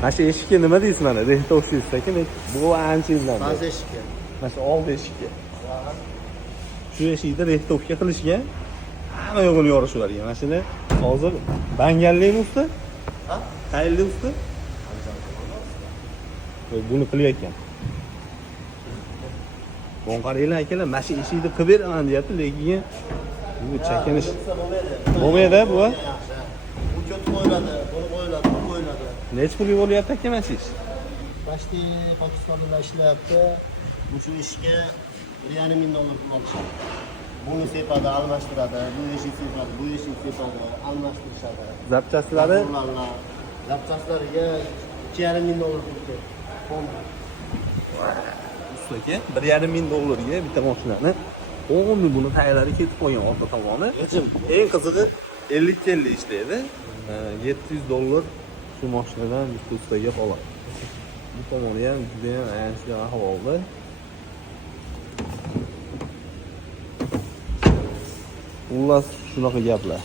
Mana shu eshikka nima deysiz mana? Rexda o'xshaysiz-ku, bu ancha yildan. Ba'zi eshikka. Mana shu old eshikka. Shu eshikda rextovka qilishgan. Hamma yo'g'ini yorishavergan. Mana shuni hozir bangallikmi usta? Ha? Qayerlik usta? Buni qilyapkan. Qo'ng'aranglar akalar, mana shu eshikni qilib beraman deyapti, lekin bu chakinish bo'lmaydi bu. Bu ko'p qo'yiladi, buni qo'yiladi, bu qo'yiladi. Nech pulga bo'lyapti aka mana shu ish? Pashti Pokistonda ishlayapti. Shu ishga $1,500 pul olishadi. Buni sepadi, almashtiradi, bu eshik sepadi, bu eshik sepadi, almashtirishadi. Zapchastlari Zapchaslariga $2,500 pul kerak. ustaga $1,500 bitta mashinani 10 ming buni tayyorlari ketib qolgan orqa tomoni. Eng qizig'i 50 kelli ishlaydi. $700 shu mashinadan bitta ustaga qoladi. Bu tomoni ham juda ham ayanchli ahvolda. Xullas shunaqa gaplar.